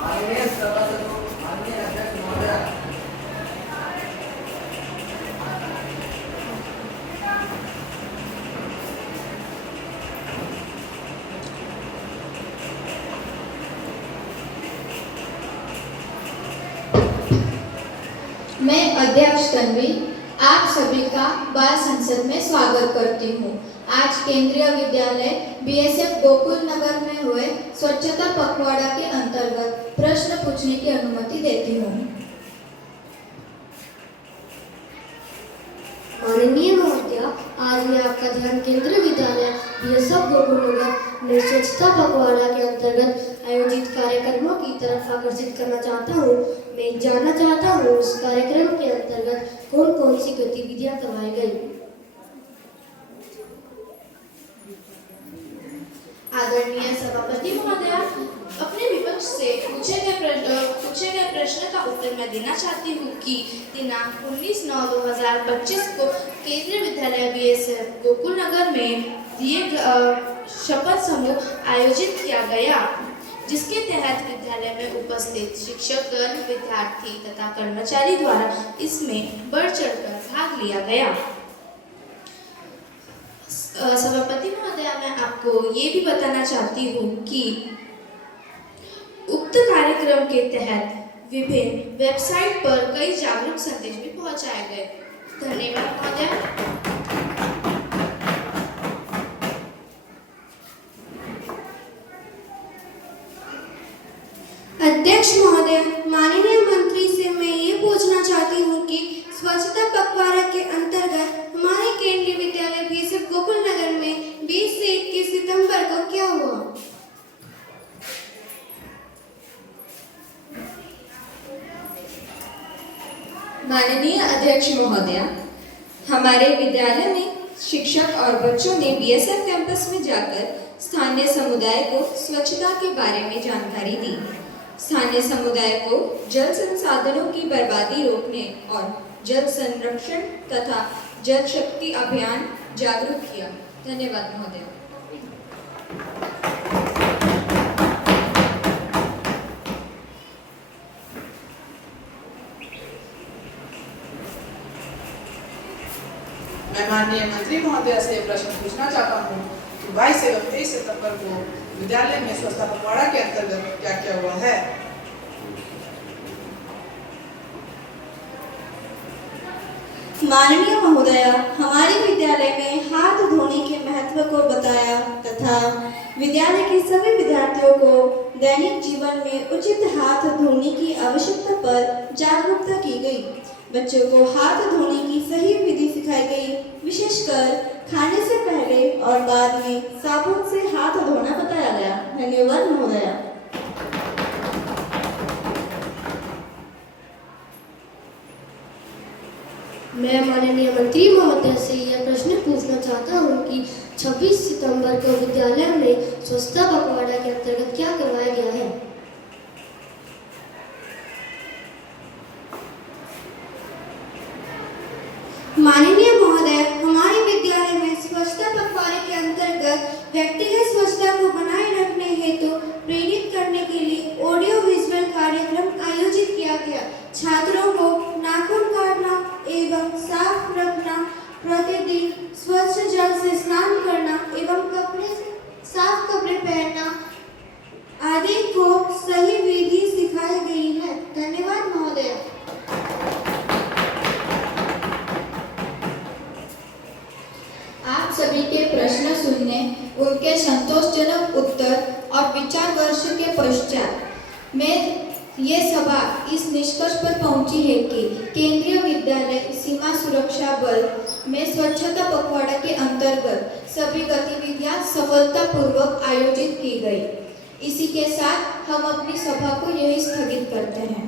माननीय सभासदों, माननीय अध्यक्ष महोदय, मैं अध्यक्ष तन्वी आप सभी का बाल संसद में स्वागत करती हूँ। आज केंद्रीय विद्यालय बीएसएफ गोकुल नगर में हुए स्वच्छता पखवाड़ा के अंतर्गत प्रश्न पूछने की अनुमति देती हूँ। माननीय महोदय, आज मैं आपका ध्यान केंद्रीय विद्यालय बीएसएफ गोकुल नगर में स्वच्छता पखवाड़ा के अंतर्गत आयोजित कार्यक्रमों की तरफ आकर्षित करना चाहता हूँ। मैं जानना चाहता हूँ उस कार्यक्रम के अंतर्गत कौन कौन सी गतिविधियाँ करवाई गई। आदरणीय सभापति महोदय, अपने विपक्ष से पूछे गए प्रश्न का उत्तर मैं देना चाहती हूँ कि दिनांक 19/9/2025 को केंद्रीय विद्यालय बीएसएफ गोकुल नगर में दिए शपथ समूह आयोजित किया गया, जिसके तहत विद्यालय में उपस्थित शिक्षकगण, विद्यार्थी तथा कर्मचारी द्वारा इसमें बढ़ चढ़कर भाग लिया गया। सभापति महोदय, मैं आपको ये भी बताना चाहती हूँ कि उक्त कार्यक्रम के तहत विभिन्न वेबसाइट पर कई जागरूक संदेश भी पहुंचाए गए। धन्यवाद महोदय। अध्यक्ष महोदय, माननीय मंत्री से मैं ये पूछना चाहती हूँ कि स्वच्छता पखवाड़ा के अंतर्गत हमारे केंद्रीय विद्यालय बीएसएफ गोकुल नगर में 20 से 21 सितंबर को क्या हुआ। माननीय अध्यक्ष महोदय, हमारे विद्यालय में शिक्षक और बच्चों ने बीएसएफ कैंपस में जाकर स्थानीय समुदाय को स्वच्छता के बारे में जानकारी दी। स्थानीय समुदाय को जल संसाधनों की बर्बादी रोकने और जल संरक्षण तथा जल शक्ति अभियान जागरूक किया। धन्यवाद महोदय। मैं माननीय मंत्री महोदय से प्रश्न पूछना चाहता हूँ कि 22 एवं 23 सितंबर को विद्यालय में स्वच्छता पखवाड़ा के अंतर्गत क्या क्या हुआ है। माननीय महोदय, हमारे विद्यालय में हाथ धोने के महत्व को बताया तथा विद्यालय के सभी विद्यार्थियों को दैनिक जीवन में उचित हाथ धोने की आवश्यकता पर जागरूकता की गई। बच्चों को हाथ धोने की सही विधि सिखाई गई, विशेषकर खाने से पहले और बाद में साबुन से हाथ धोना बताया गया। धन्यवाद महोदय। मैं माननीय मंत्री महोदय से यह प्रश्न पूछना चाहता हूँ कि 26 सितंबर को विद्यालय में स्वच्छता पखवाड़ा के अंतर्गत क्या करवाया गया है। माननीय महोदय, हमारे विद्यालय में स्वच्छता पखवाड़े के अंतर्गत व्यक्तिगत स्वच्छता को बनाए रखने हेतु प्रेरित करने के लिए ऑडियो विजुअल कार्यक्रम आयोजित किया गया। छात्रों को नाखून काटना एवं साफ रखना, प्रतिदिन स्वच्छ जल से स्नान करना एवं साफ कपड़े पहनना आदि को सही विधि सिखाई गई है। धन्यवाद महोदय। आप सभी के प्रश्न सुनने, उनके संतोषजनक उत्तर और विचार वर्ष के पश्चात मैं ये सभा इस निष्कर्ष पर पहुंची है कि केंद्रीय विद्यालय सीमा सुरक्षा बल में स्वच्छता पखवाड़ा के अंतर्गत सभी गतिविधियां सफलतापूर्वक आयोजित की गई। इसी के साथ हम अपनी सभा को यही स्थगित करते हैं।